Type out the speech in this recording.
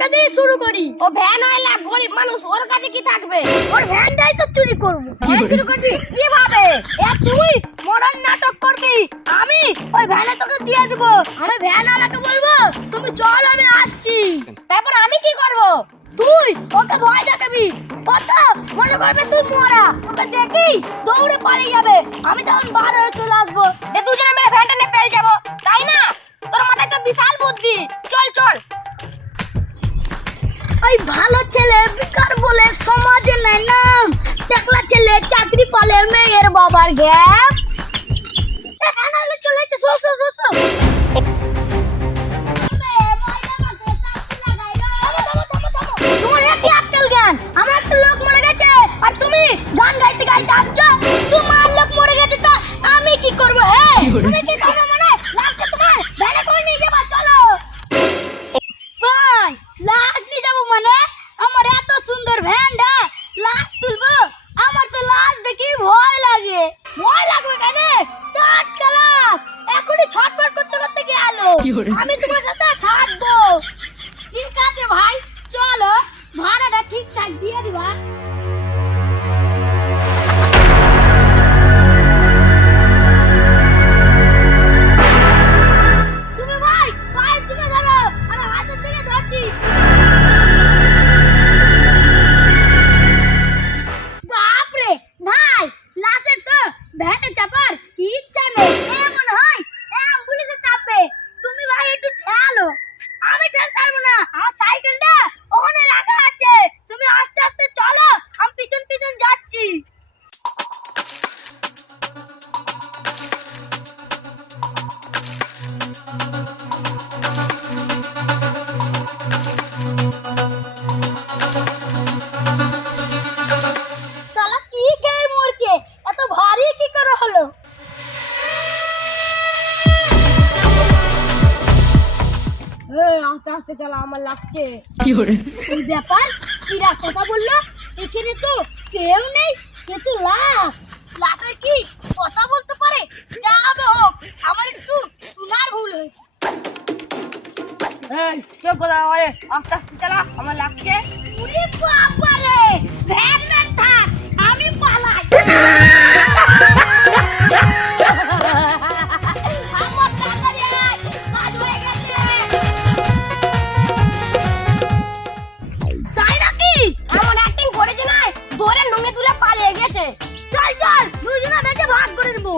ওকে দিয়ে শুরু করি। ও ভ্যান আইলা গরিব মানুষ ওর কাছে কি থাকবে? ওর ভ্যানটাই তো চুরি করব। চুরি করবি? কীভাবে? এ তুই মডার্ন নাটক করবি? আমি ওই ভ্যানে তোকে দিয়ে দিব। আমি ভ্যান আলাকে বলব তুমি চল আমি আসছি। তারপর আমি কি করব? তুই ওকে ভয় দেখাবি। ওটা মনে করবে তুই মরা। ওকে দেখি দৌড়ে পালিয়ে যাবে। আমি তখন বার হয়ে চলে আসব। যে দুজনে মিলে ভ্যানটা নিয়ে পেয়ে যাব। তাই না? তোর মাথায় তো বিশাল বুদ্ধি। চল চল। ওই ভালো ছেলে বেকার বলে সমাজে নাই নাম টাকলা ছেলে চাকরি পালে মেয়ের বাবার গ্যাপ। চলে একই আক্কেল জ্ঞান আমার একটা লোক মরে গেছে আর তুমি গান গাইতে গাইতে আসছো তোমার লোক মরে গেছে তো আমি কি করব হে নিয়ে চলো নিয়ে যাব মানে? আমার এত সুন্দর ভ্যানটা লাশ তুলবো? আমার তো লাশ দেখি ভয় লাগে। ভয় লাগবে কেন? টাটকা লাশ। এখনই ছটফট করতে করতে গেল। আমি তোমার সাথে না আস্তে আস্তে চালা আমার লাগছে। এই ব্যাপার কিরা কথা বলল এখানে তো কেউ নেই কিন্তু লাশ। লাশের কি কথা বলতে পারে? যা হবে হোক আমার একটু শোনার ভুল হয়েছে। এই হয় আস্তে আস্তে চালা আমার লাগছে। উরে বাবা রে ভ্যান না। চল চল দুজনে বেঁচে ভাগ করে নেব।